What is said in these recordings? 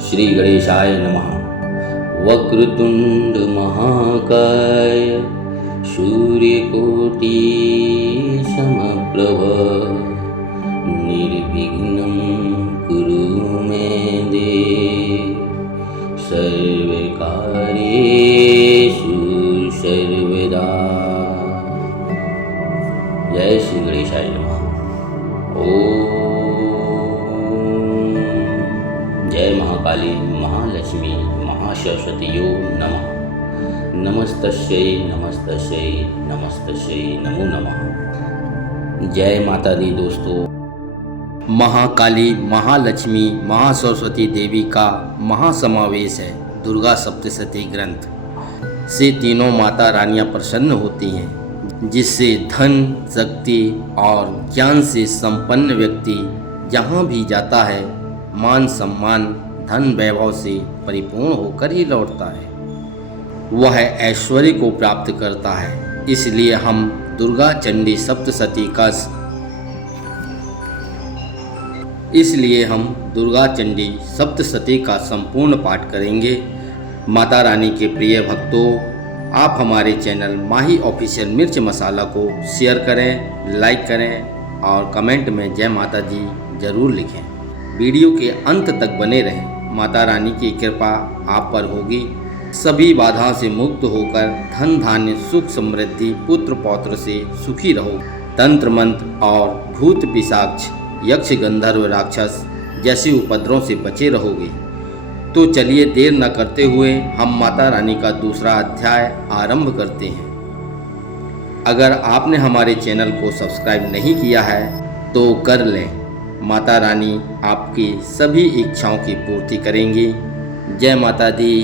श्री गणेशाय नमः। वक्रतुंड महाकाय सूर्यकोटि समप्रभ निर्विघ्नं कुरु मे देव सर्वकार्येषु सर्वदा। जय श्री गणेशाय नमः। ओम जय महाकाली महालक्ष्मी महासरस्वतीयो नमः। नमस्तस्यै नमस्तस्यै नमस्तस्यै नमो नमः। जय माता दी दोस्तों। महाकाली महालक्ष्मी महासरस्वती देवी का महासमावेश है दुर्गा सप्तशती ग्रंथ से तीनों माता रानियां प्रसन्न होती हैं, जिससे धन शक्ति और ज्ञान से संपन्न व्यक्ति जहाँ भी जाता है मान सम्मान धन वैभव से परिपूर्ण होकर ही लौटता है। वह ऐश्वर्य को प्राप्त करता है। इसलिए हम दुर्गा चंडी सप्तशती का संपूर्ण पाठ करेंगे। माता रानी के प्रिय भक्तों, आप हमारे चैनल माही ऑफिशियल मिर्च मसाला को शेयर करें, लाइक करें और कमेंट में जय माता जी जरूर लिखें। वीडियो के अंत तक बने रहें। माता रानी की कृपा आप पर होगी। सभी बाधाओं से मुक्त होकर धन धान्य सुख समृद्धि पुत्र पौत्र से सुखी रहो। तंत्र मंत्र और भूत पिशाच यक्ष गंधर्व राक्षस जैसे उपद्रवों से बचे रहोगे। तो चलिए देर न करते हुए हम माता रानी का दूसरा अध्याय आरंभ करते हैं। अगर आपने हमारे चैनल को सब्सक्राइब नहीं किया है तो कर लें। माता रानी आपकी सभी इच्छाओं की पूर्ति करेंगी। जय माता दी।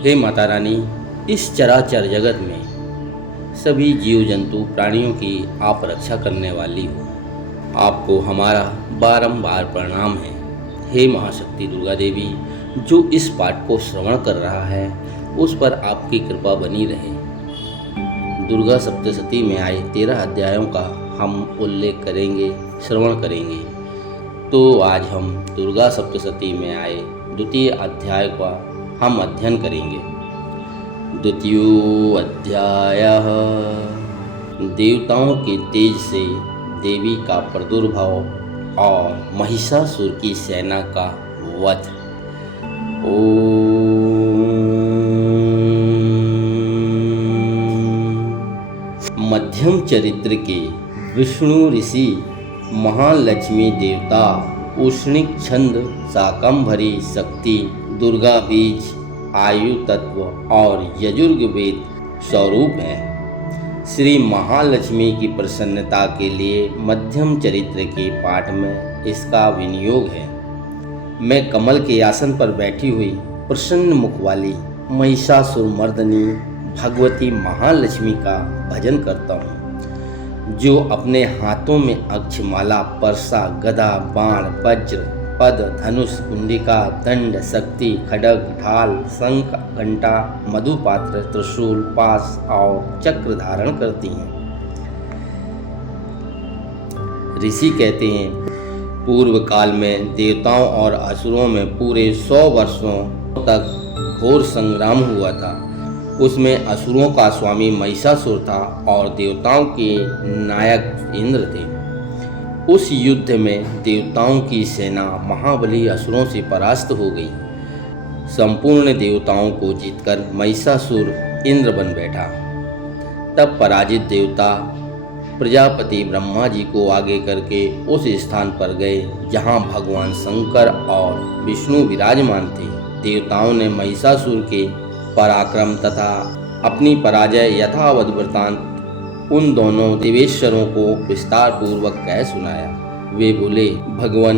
हे माता रानी, इस चराचर जगत में सभी जीव जंतु प्राणियों की आप रक्षा करने वाली हो। आपको हमारा बारंबार प्रणाम है। हे महाशक्ति दुर्गा देवी, जो इस पाठ को श्रवण कर रहा है उस पर आपकी कृपा बनी रहे। दुर्गा सप्तशती में आए 13 अध्यायों का हम उल्लेख करेंगे, श्रवण करेंगे। तो आज हम दुर्गा सप्तशती में आए द्वितीय अध्याय का हम अध्ययन करेंगे। द्वितीय अध्याय देवताओं के तेज से देवी का प्रादुर्भाव और महिषासुर की सेना का वध। मध्यम चरित्र के विष्णु ऋषि महालक्ष्मी देवता उष्णिक छंद शाकंभरी शक्ति दुर्गा बीज आयु तत्व और यजुर्ग वेद स्वरूप हैं। श्री महालक्ष्मी की प्रसन्नता के लिए मध्यम चरित्र के पाठ में इसका विनियोग है। मैं कमल के आसन पर बैठी हुई प्रसन्न मुख वाली महिषासुर मर्दनी भगवती महालक्ष्मी का भजन करता हूँ, जो अपने हाथों में अक्षमाला परसा गदा बाण वज्र पद धनुष कुंडिका दंड शक्ति खड्ग ढाल शंख घंटा मधुपात्र त्रिशूल पास और चक्र धारण करती हैं। ऋषि कहते हैं, पूर्व काल में देवताओं और असुरों में पूरे 100 वर्षों तक घोर संग्राम हुआ था। उसमें असुरों का स्वामी महिषासुर था और देवताओं के नायक इंद्र थे। उस युद्ध में देवताओं की सेना महाबली असुरों से परास्त हो गई। संपूर्ण देवताओं को जीतकर महिषासुर इंद्र बन बैठा। तब पराजित देवता प्रजापति ब्रह्मा जी को आगे करके उस स्थान पर गए जहां भगवान शंकर और विष्णु विराजमान थे। देवताओं ने महिषासुर के पराक्रम तथा अपनी पराजय यथावत वृतांत उन दोनों देवेश्वरों को विस्तार पूर्वक कह सुनाया। वे बोले, भगवान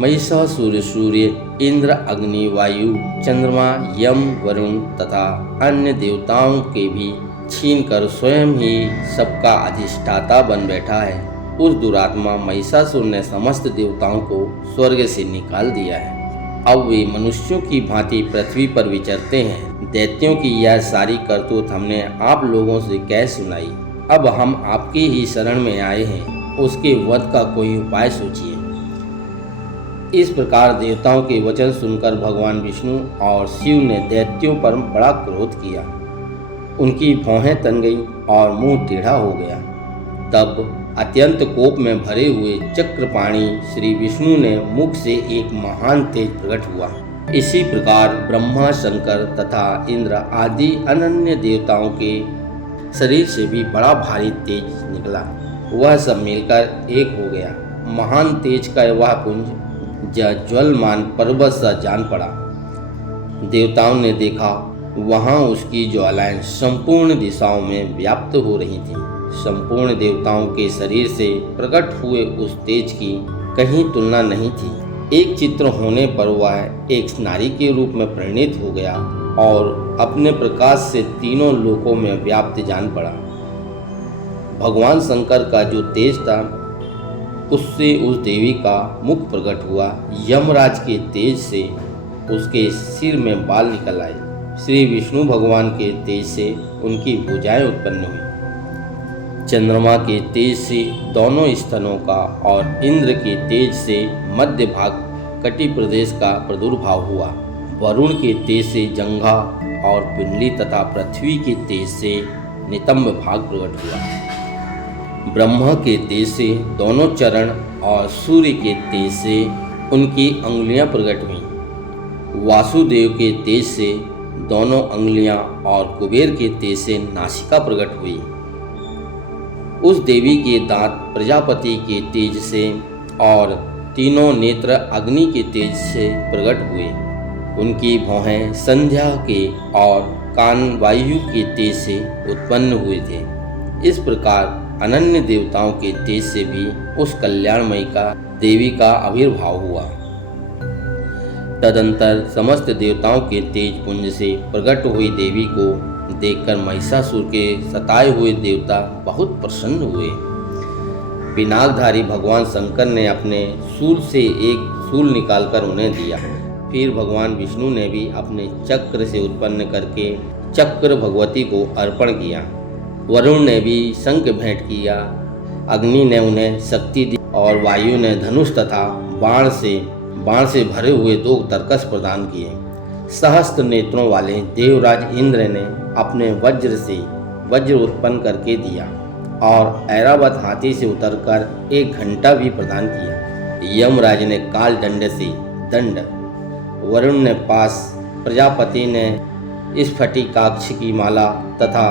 महिषासुर सूर्य इंद्र अग्नि वायु चंद्रमा यम वरुण तथा अन्य देवताओं के भी छीनकर स्वयं ही सबका अधिष्ठाता बन बैठा है। उस दुरात्मा महिषासुर ने समस्त देवताओं को स्वर्ग से निकाल दिया है। अब वे मनुष्यों की भांति पृथ्वी पर विचरते हैं। दैत्यों की यह सारी करतूत हमने आप लोगों से कह सुनाई। अब हम आपकी ही शरण में आए हैं, उसके वध का कोई उपाय सोचिए। इस प्रकार देवताओं के वचन सुनकर भगवान विष्णु और शिव ने दैत्यों पर बड़ा क्रोध किया। उनकी भौहें तन गई और मुंह टेढ़ा हो गया। तब अत्यंत कोप में भरे हुए चक्रपाणी श्री विष्णु ने मुख से एक महान तेज प्रकट हुआ। इसी प्रकार ब्रह्मा, शंकर तथा इंद्र आदि अनन्य देवताओं के शरीर से भी बड़ा भारी तेज निकला। वह सब मिलकर एक हो गया। महान तेज का वह पुंज ज्वलमान पर्वत सा जान पड़ा। देवताओं ने देखा, वहां उसकी ज्वालाएं संपूर्ण दिशाओं में व्याप्त हो रही थीं। संपूर्ण देवताओं के शरीर से प्रकट हुए उस तेज की कहीं तुलना नहीं थी। एक चित्र होने पर वह एक नारी के रूप में परिणित हो गया और अपने प्रकाश से तीनों लोकों में व्याप्त जान पड़ा। भगवान शंकर का जो तेज था, उससे उस देवी का मुख प्रकट हुआ। यमराज के तेज से उसके सिर में बाल निकल आए। श्री विष्णु भगवान के तेज से उनकी भुजाएं उत्पन्न हुई। चंद्रमा के तेज से दोनों स्तनों का और इंद्र के तेज से मध्य भाग कटि प्रदेश का प्रादुर्भाव हुआ। वरुण के तेज से जंघा और पिंडली तथा पृथ्वी के तेज से नितंब भाग प्रकट हुआ। ब्रह्मा के तेज से दोनों चरण और सूर्य के तेज से उनकी अंगुलियां प्रकट हुईं। वासुदेव के तेज से दोनों अंगुलियां और कुबेर के तेज से नासिका प्रकट हुई। उस देवी के दांत प्रजापति के तेज से और तीनों नेत्र अग्नि के तेज से प्रकट हुए। उनकी भौहें संध्या के और कान वायु के तेज से उत्पन्न हुए थे। इस प्रकार अनन्य देवताओं के तेज से भी उस कल्याणमयी का देवी का आविर्भाव हुआ। तदंतर समस्त देवताओं के तेज पुंज से प्रकट हुई देवी को देखकर महिषासुर के सताए हुए देवता बहुत प्रसन्न हुए। पिनाकधारी भगवान शंकर ने अपने शूल से एक शूल निकालकर उन्हें दिया। फिर भगवान विष्णु ने भी अपने चक्र से उत्पन्न करके चक्र भगवती को अर्पण किया। वरुण ने भी शंख भेंट किया। अग्नि ने उन्हें शक्ति दी और वायु ने धनुष तथा बाण से भरे हुए 2 तरकस प्रदान किए। सहस्त्र नेत्रों वाले देवराज इंद्र ने अपने वज्र से वज्र उत्पन्न करके दिया और ऐरावत हाथी से उतरकर 1 घंटा भी प्रदान किया। यमराज ने काल दंड से दंड, वरुण ने पास, प्रजापति ने स्फटिकाक्ष की माला तथा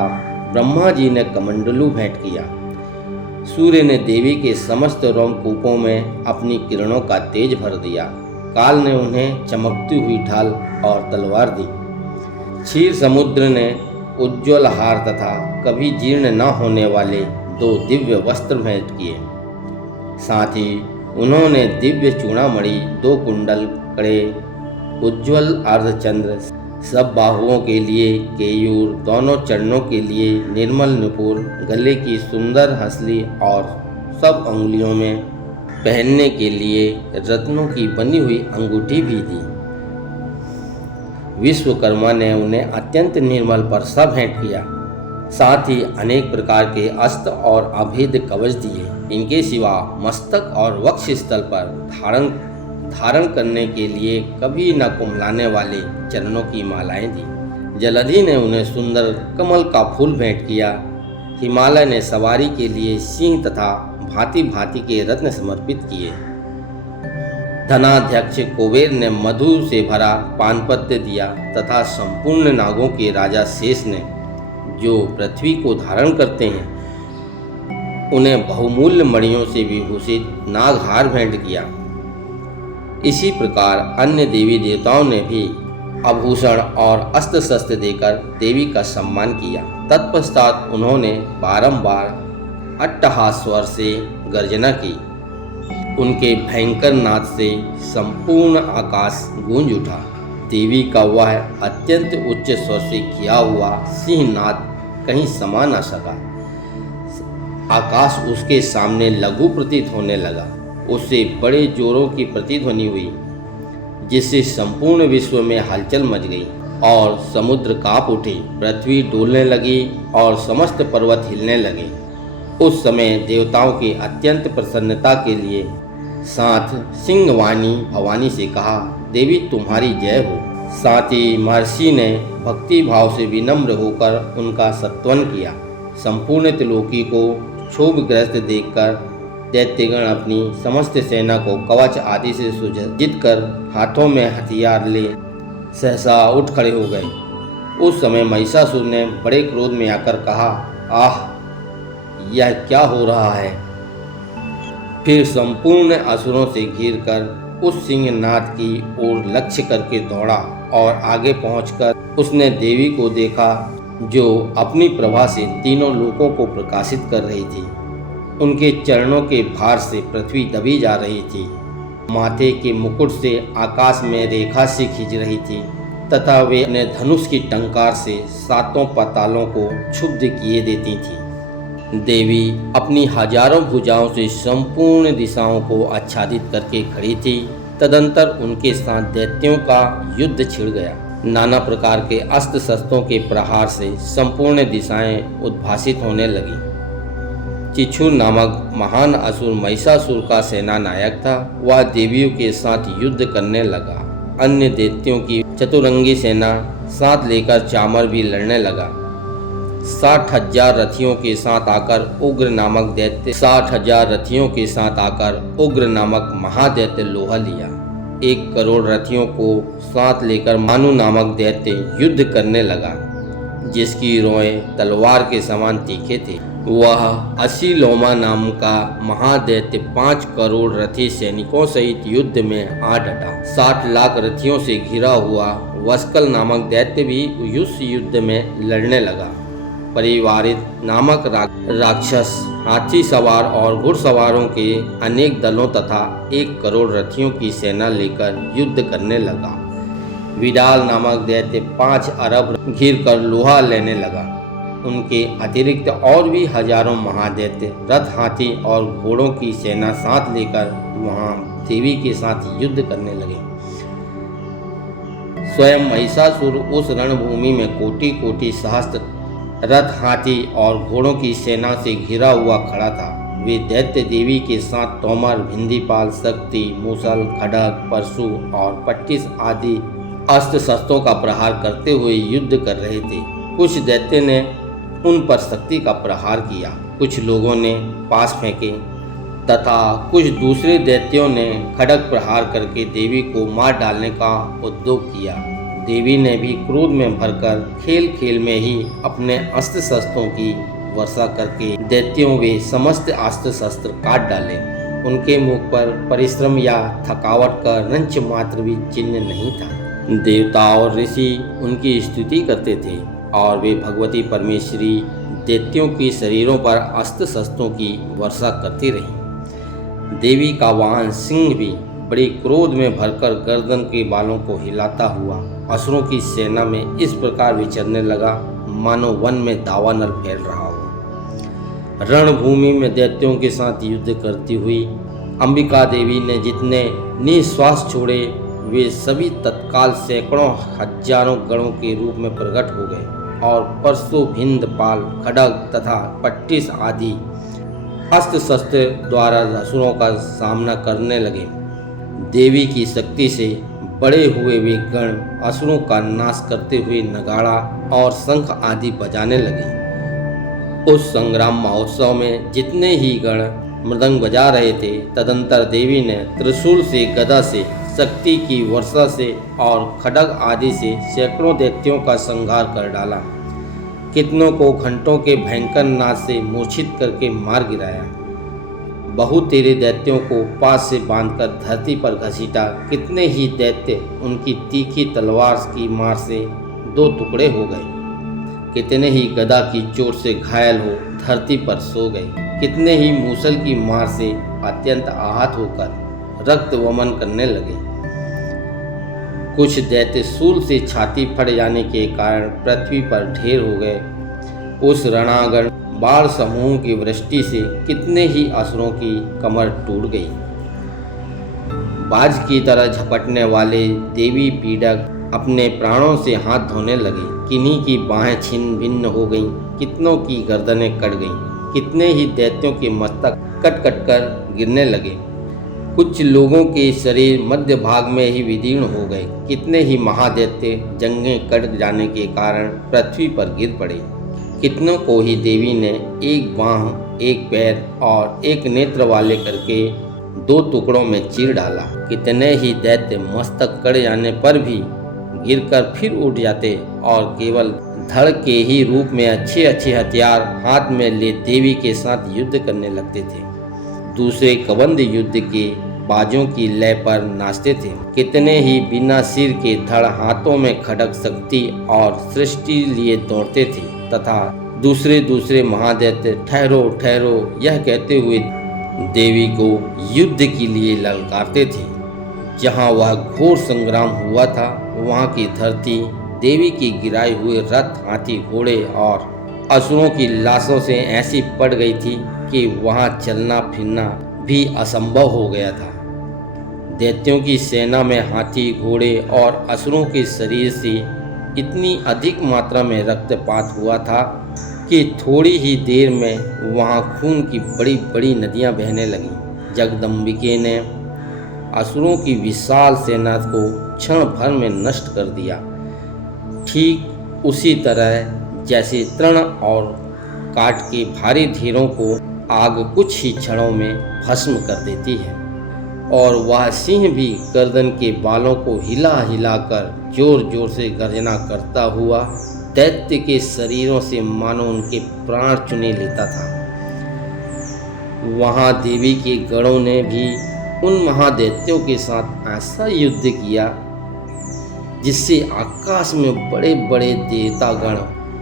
ब्रह्मा जी ने कमंडलू भेंट किया। सूर्य ने देवी के समस्त रोमकूपों में अपनी किरणों का तेज भर दिया। काल ने उन्हें चमकती हुई ढाल और तलवार दी। क्षीर समुद्र ने उज्ज्वल हार तथा कभी जीर्ण न होने वाले 2 दिव्य वस्त्र भेंट किए। साथ ही उन्होंने दिव्य चूड़ामणि, 2 कुंडल, कड़े, उज्ज्वल अर्धचंद्र, सब बाहुओं के लिए केयूर, दोनों चरणों के लिए निर्मल नुपुर, गले की सुंदर हंसली और सब अंगुलियों में पहनने के लिए रत्नों की बनी हुई अंगूठी भी दी। विश्वकर्मा ने उन्हें अत्यंत निर्मल परसा भेंट किया। साथ ही अनेक प्रकार के अस्त्र और अभेद कवच दिए। इनके सिवा मस्तक और वक्ष स्थल पर धारण करने के लिए कभी न कुम्हलाने वाले चरणों की मालाएं दी। जलधि ने उन्हें सुंदर कमल का फूल भेंट किया। हिमालय ने सवारी के लिए सिंह तथा भांति भांति के रत्न समर्पित किए। धनाध्यक्ष कुबेर ने मधु से भरा पानपत्र दिया तथा संपूर्ण नागों के राजा शेष ने, जो पृथ्वी को धारण करते हैं, उन्हें बहुमूल्य मणियों से विभूषित नागहार भेंट किया। इसी प्रकार अन्य देवी देवताओं ने भी आभूषण और अस्त्र शस्त्र देकर देवी का सम्मान किया। तत्पश्चात उन्होंने बारंबार अट्टहास स्वर से गर्जना की। उनके भयंकर नाद से संपूर्ण आकाश गूंज उठा। देवी का वह अत्यंत उच्च स्वर से किया हुआ सिंहनाद कहीं समा न सका। आकाश उसके सामने लघु प्रतीत होने लगा। उससे बड़े जोरों की प्रतिध्वनि हुई, जिससे संपूर्ण विश्व में हलचल मच गई और समुद्र कांप उठे। पृथ्वी डोलने लगी और समस्त पर्वत हिलने लगे। उस समय देवताओं की अत्यंत प्रसन्नता के लिए साथ सिंहवाणी भवानी से कहा, देवी तुम्हारी जय हो। साथ ही महर्षि ने भक्ति भाव से विनम्र होकर उनका सत्वन किया। संपूर्ण त्रिलोकी को क्षोभग्रस्त देखकर दैत्यगण अपनी समस्त सेना को कवच आदि से सुसज्जित कर हाथों में हथियार ले सहसा उठ खड़े हो गए। उस समय महिषासुर ने बड़े क्रोध में आकर कहा, आह, यह क्या हो रहा है। फिर संपूर्ण असुरों से घिरकर उस सिंहनाद की ओर लक्ष्य करके दौड़ा और आगे पहुंचकर उसने देवी को देखा जो अपनी प्रभा से तीनों लोकों को प्रकाशित कर रही थी। उनके चरणों के भार से पृथ्वी दबी जा रही थी, माथे के मुकुट से आकाश में रेखा से खींच रही थी तथा वे अपने धनुष की टंकार से सातों पातालों को क्षुब्ध किए देती थी। देवी अपनी हजारों भुजाओं से संपूर्ण दिशाओं को आच्छादित करके खड़ी थी। तदंतर उनके साथ दैत्यों का युद्ध छिड़ गया। नाना प्रकार के अस्त्र शस्त्रों के प्रहार से संपूर्ण दिशाएं उद्भासित होने लगी। चिछुर नामक महान असुर महिषासुर का सेना नायक था। वह देवियों के साथ युद्ध करने लगा। अन्य दैत्यों की चतुरंगी सेना साथ लेकर चामर भी लड़ने लगा। 60,000 रथियों के साथ आकर उग्र नामक दैत्य 60,000 रथियों के साथ आकर उग्र नामक महादैत्य लोहा लिया। 1 करोड़ रथियों को साथ लेकर मानु नामक दैत्य युद्ध करने लगा, जिसकी रोएं तलवार के समान तीखे थे। वह असीलोमा नाम का महादैत्य 5 करोड़ रथी सैनिकों सहित युद्ध में आ डटा। 60 लाख रथियों से घिरा हुआ वस्कल नामक दैत्य भी उस युद्ध में लड़ने लगा। परिवारित नामक राक्षस हाथी सवार और घुड़सवारों के अनेक दलों तथा 1 करोड़ रथियों की सेना लेकर युद्ध करने लगा। विडाल नामक दैत्य 5 अरब घिर कर लोहा लेने लगा। उनके अतिरिक्त और भी हजारों महादैत्य रथ, हाथी और घोड़ों की सेना साथ लेकर वहां देवी के साथ युद्ध करने लगे। स्वयं महिषासुर उस रणभूमि में कोटि कोटि सहस्त्र रथ, हाथी और घोड़ों की सेना से घिरा हुआ खड़ा था। वे दैत्य देवी के साथ तोमर, भिंदीपाल, शक्ति, मूसल, खड्ग, परशु और पट्टिस आदि अस्त्र शस्त्रों का प्रहार करते हुए युद्ध कर रहे थे। कुछ दैत्य ने उन पर शक्ति का प्रहार किया, कुछ लोगों ने पास फेंके तथा कुछ दूसरे दैत्यों ने खड्ग प्रहार करके देवी को मार डालने का उद्योग किया। देवी ने भी क्रोध में भरकर खेल खेल में ही अपने अस्त्र शस्त्रों की वर्षा करके दैत्यों वे समस्त अस्त्र शस्त्र काट डाले। उनके मुख पर परिश्रम या थकावट का रंच मात्र भी चिन्ह नहीं था। देवता और ऋषि उनकी स्तुति करते थे और वे भगवती परमेश्वरी दैत्यों की शरीरों पर अस्त्र शस्त्रों की वर्षा करती रही। देवी का वाहन सिंह भी बड़े क्रोध में भरकर गर्दन के बालों को हिलाता हुआ असुरों की सेना में इस प्रकार विचरने लगा मानो वन में दावानल फैल रहा हो। रणभूमि में दैत्यों के साथ युद्ध करती हुई अंबिका देवी ने जितने निश्वास छोड़े वे सभी तत्काल सैकड़ों हजारों गणों के रूप में प्रकट हो गए और परशु, भिंदपाल, खड्ग तथा पट्टिस आदि अस्त्र शस्त्र द्वारा असुरों का सामना करने लगे। देवी की शक्ति से बड़े हुए वे गण असुरों का नाश करते हुए नगाड़ा और शंख आदि बजाने लगे। उस संग्राम महोत्सव में जितने ही गण मृदंग बजा रहे थे, तदंतर देवी ने त्रिशूल से, गदा से, शक्ति की वर्षा से और खड्ग आदि से सैकड़ों दैत्यों का संहार कर डाला। कितनों को घंटों के भयंकर नाद से मूर्छित करके मार गिराया। बहुत तेरे दैत्यों को पास से बांधकर धरती पर घसीटा। कितने ही दैत्य उनकी तीखी तलवार की मार से 2 टुकड़े हो गए। कितने ही गदा की चोट से घायल हो धरती पर सो गए। कितने ही मूसल की मार से अत्यंत आहत होकर रक्त वमन करने लगे। कुछ दैत्य शूल से छाती फट जाने के कारण पृथ्वी पर ढेर हो गए। उस रणांगण बाण समूह की वृष्टि से कितने ही असुरों की कमर टूट गई। बाज की तरह झपटने वाले देवी पीड़क अपने प्राणों से हाथ धोने लगे। किन्हीं की बाहें छिन्न भिन्न हो गईं, कितनों की गर्दनें कट गईं। कितने ही दैत्यों के मस्तक कट कट कर गिरने लगे। कुछ लोगों के शरीर मध्य भाग में ही विदीर्ण हो गए। कितने ही महादैत्य जंगें कट जाने के कारण पृथ्वी पर गिर पड़े। कितनों को ही देवी ने एक बांह, एक पैर और एक नेत्र वाले करके 2 टुकड़ों में चीर डाला। कितने ही दैत्य मस्तक कट जाने पर भी गिरकर फिर उठ जाते और केवल धड़ के ही रूप में अच्छे अच्छे हथियार हाथ में ले देवी के साथ युद्ध करने लगते थे। दूसरे कबंध युद्ध के बाजों की लय पर नाचते थे। कितने ही बिना सिर के धड़ हाथों में खड्ग शक्ति और सृष्टि लिए दौड़ते थे तथा दूसरे महादैत्य ठहरो ठहरो यह कहते हुए देवी को युद्ध के लिए ललकारते थे। जहाँ वह घोर संग्राम हुआ था वहाँ की धरती देवी की गिराए हुए रथ, हाथी, घोड़े और असुरों की लाशों से ऐसी पड़ गई थी कि वहाँ चलना फिरना भी असंभव हो गया था। दैत्यों की सेना में हाथी, घोड़े और असुरों के शरीर से इतनी अधिक मात्रा में रक्तपात हुआ था कि थोड़ी ही देर में वहाँ खून की बड़ी बड़ी नदियाँ बहने लगीं। जगदम्बिके ने असुरों की विशाल सेना को क्षण भर में नष्ट कर दिया। ठीक उसी तरह जैसे तृण और काट के भारी ढेरों को आग कुछ ही क्षणों में भस्म कर देती है, और वह सिंह भी गर्दन के बालों को हिला हिला कर जोर जोर से गर्जना करता हुआ दैत्य के शरीरों से मानो उनके प्राण चुने लेता था। वहाँ देवी के गणों ने भी उन महादैत्यों के साथ ऐसा युद्ध किया जिससे आकाश में बड़े बड़े देवतागण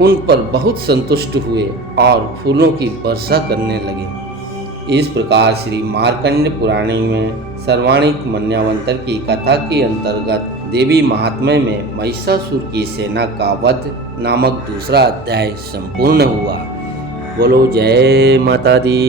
उन पर बहुत संतुष्ट हुए और फूलों की वर्षा करने लगे। इस प्रकार श्री मार्कंड पुराणी में सर्वाणिक मन्यावंतर की कथा के अंतर्गत देवी महात्म्य में महिषासुर की सेना का वध नामक दूसरा अध्याय संपूर्ण हुआ। बोलो जय माता दी।